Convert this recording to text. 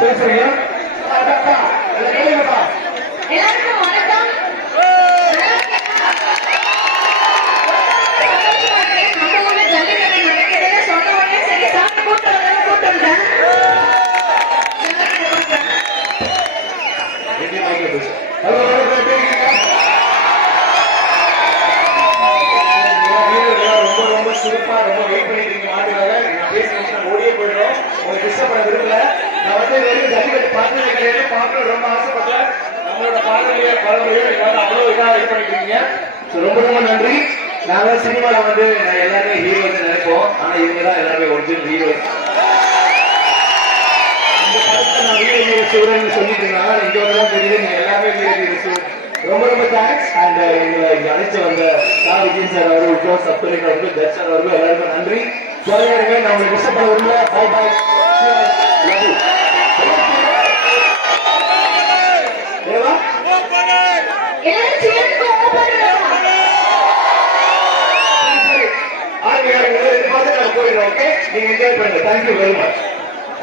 பேசுறீங்க. எல்லாருக்கும் வணக்கம். சிறப்பா ரொம்ப வெயிட் பண்ணிட்டு இருக்கீங்க. மாட்டுக்காக நான் பேசி ஓடியே போயிடுறோம். உங்களுக்கு டிஸ்டர்ப் பண்ண விரும்பல நான் வந்து இது வரைக்கும் ஜல்லிக்கட்டு பார்த்தது கிடையாது நம்மளோட பாரம்பரிய அவ்வளவு இதா இது ரொம்ப ரொம்ப நன்றி. நாங்க சினிமால வந்து நான் எல்லாருமே ஹீரோஸ் நினைப்போம். ஆனா இவங்க தான் எல்லாருமே ஒரிஜினல் ஹீரோஸ் இந்த படத்தை நான் வீர சொல்லிட்டு இருந்தாங்க. வந்து தான் தெரியுது நீங்க எல்லாமே வீர ரொம்ப ரொம்ப தேங்க்ஸ் அண்ட் uh, இங்க அழைச்சு வந்த விஜயன் சார் எல்லாருக்கும் நன்றி. இருங்க. நான் உங்களுக்கு டிஸ்டர்ப் பண்ண விரும்பல பாய் பாய் நீங்க என்ஜாய் பண்ணுங்க. Thank you very much